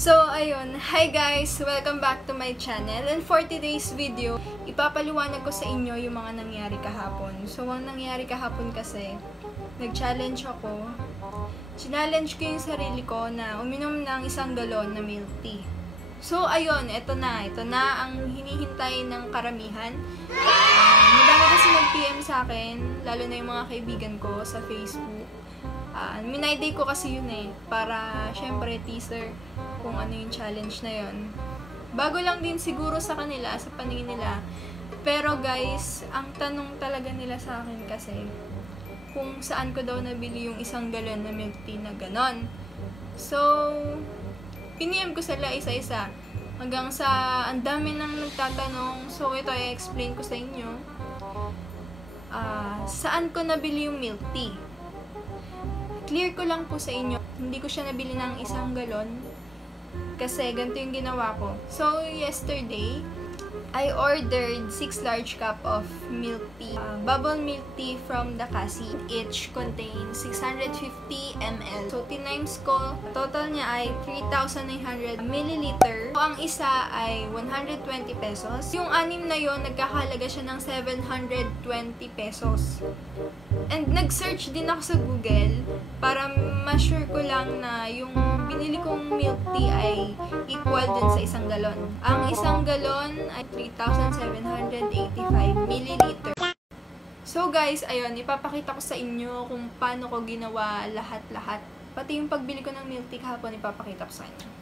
So, ayun. Hi guys! Welcome back to my channel. And for today's video, ipapaliwanag ko sa inyo yung mga nangyari kahapon. So, ang nangyari kahapon kasi, nag-challenge ako. Challenge ko yung sarili ko na uminom ng 1 galon na milk tea. So, ayun. Ito na. Ito na ang hinihintay ng karamihan. Madami kasi nag-PM sa akin, lalo na yung mga kaibigan ko sa Facebook. Minayday ko kasi yun para syempre teaser kung ano yung challenge na yun. Bago lang din siguro sa kanila, sa paningin nila. Pero guys, ang tanong talaga nila sa akin kasi kung saan ko daw nabili yung 1 galon na milk tea na ganon. So, piniem ko sila isa-isa hanggang sa ang dami nang nagtatanong. So, ito i-explain ko sa inyo. Saan ko nabili yung milk tea? Clear ko lang po sa inyo, hindi ko siya nabili ng 1 galon kasi ganito yung ginawa ko. So, yesterday, I ordered 6 large cup of milk tea. Bubble milk tea from Dakasi. Each contains 650 ml. So, tinimes ko, total niya ay 3,900 milliliter. So, ang isa ay 120 pesos. Yung 6 na yon nagkakahalaga siya ng 720 pesos. And nag-search din ako sa Google para ma-sure ko lang na yung binili kong milk tea ay equal dun sa 1 galon. Ang 1 galon ay 3,785 milliliter. So guys, ayun, ipapakita ko sa inyo kung paano ko ginawa lahat-lahat. Pati yung pagbili ko ng milk tea kahapon, ipapakita ko sa inyo.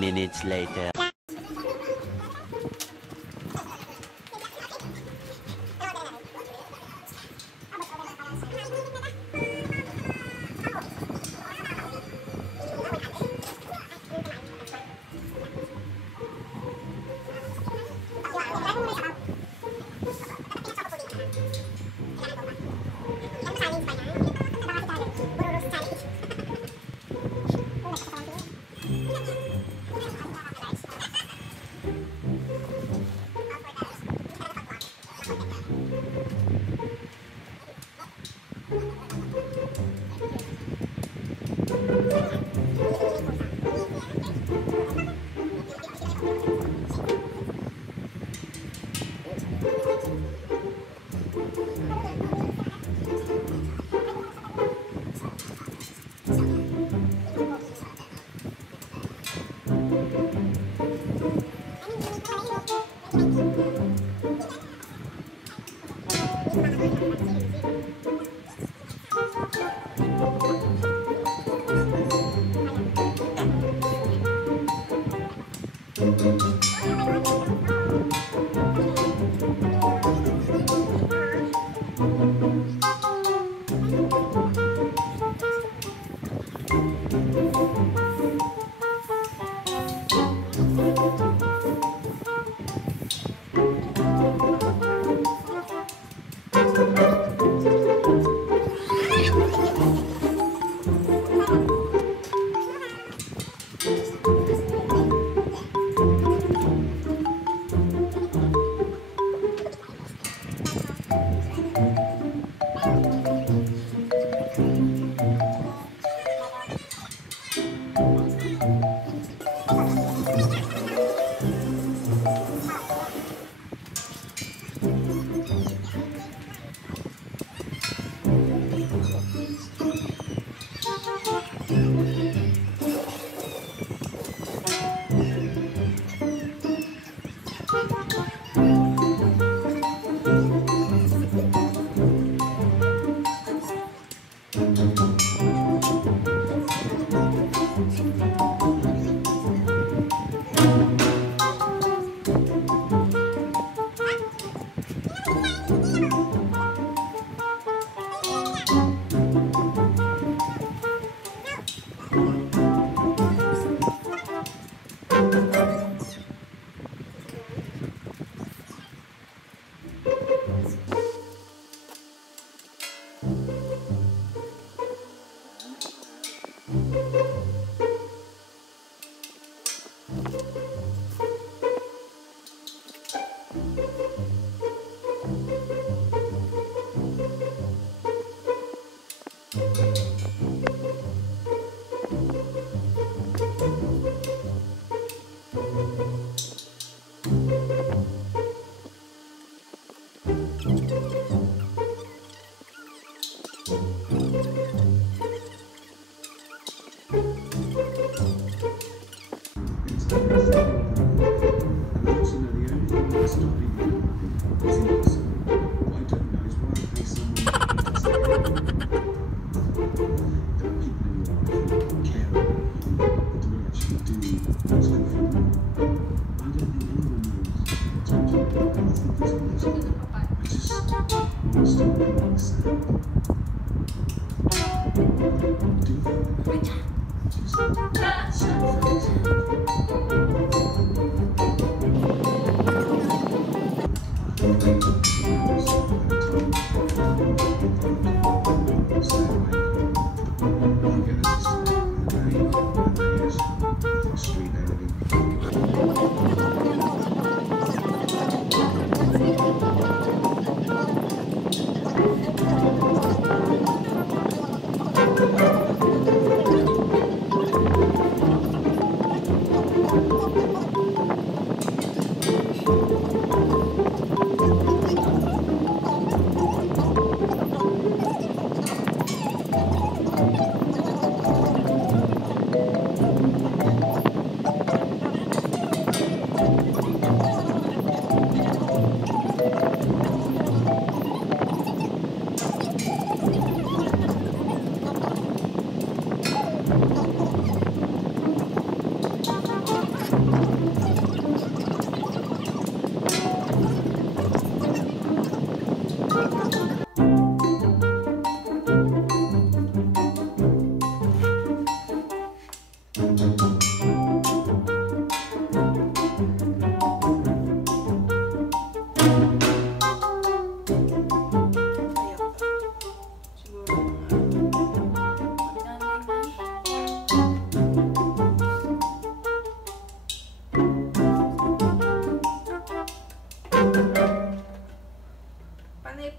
Minutes later.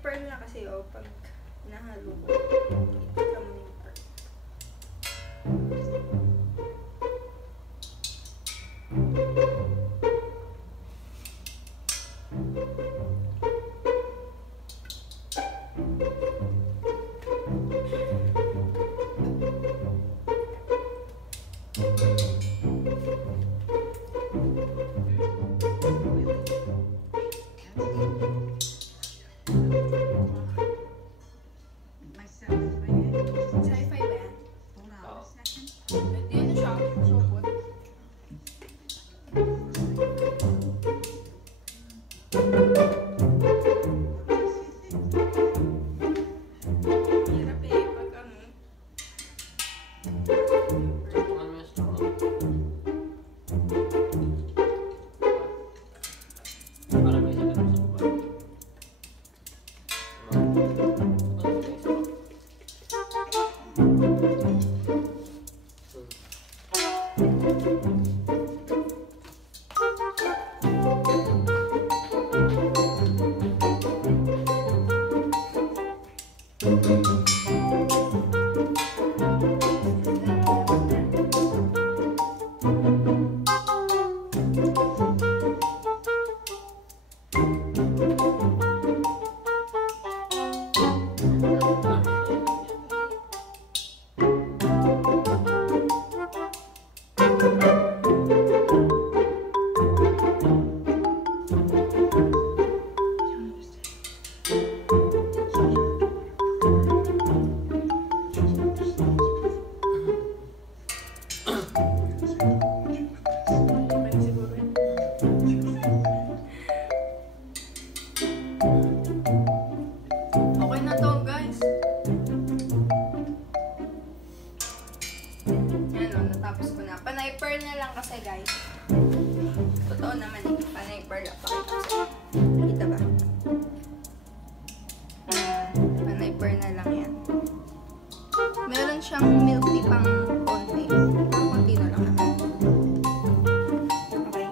Pearl na kasi, oh, pag nahalo ko. Ipit lang mo yung pearl. Okay na to, guys. Yan o, natapos ko na. Panay pearl na lang kasi, guys. Totoo naman eh. Panay pearl lang. Pakita ko sa'yo. Kita ba? Panay pearl na lang yan. Meron siyang milk tea pang konti. Konti na lang naman. Okay.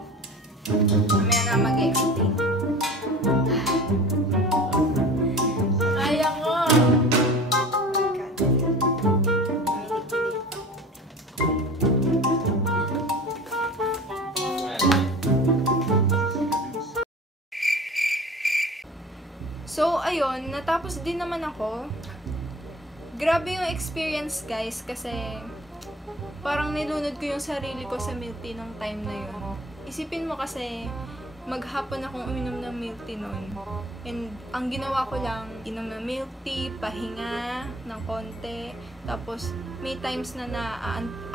Mamaya na mag-explain. Kaya ko! So, ayun, natapos din naman ako. Grabe yung experience, guys, kasi parang nilunod ko yung sarili ko sa milk tea nung time na yun. Isipin mo kasi, maghapon akong uminom ng milk tea noon. And ang ginawa ko lang, inom ng milk tea, pahinga ng konti, tapos may times na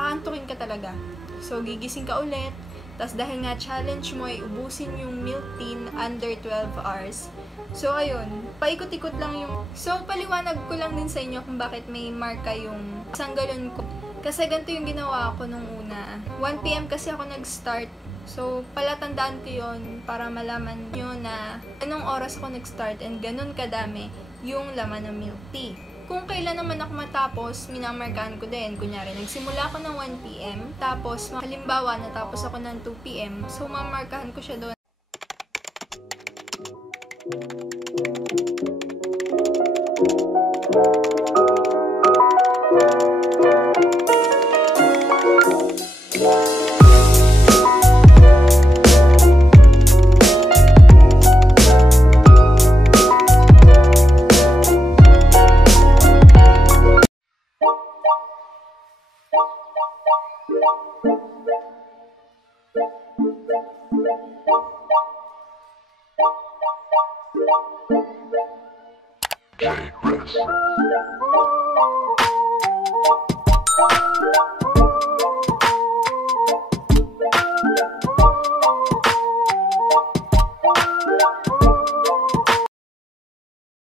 aantukin ka talaga. So, gigising ka ulit, tapos dahil nga challenge mo ay ubusin yung milk tea under 12 hours. So, ayun, paikot-ikot lang yung... So, paliwanag ko lang din sa inyo kung bakit may marka yung isang galon ko. Kasi ganito yung ginawa ko nung una. 1 PM kasi ako nag-start. So, palatandaan ko yun para malaman nyo na anong oras ako nag-start and ganun kadami yung laman ng milk tea. Kung kailan naman ako matapos, minamarkahan ko din. Kunyari, nagsimula ako ng 1 PM, tapos halimbawa natapos ako ng 2 PM, so mamarkahan ko siya doon. Rest.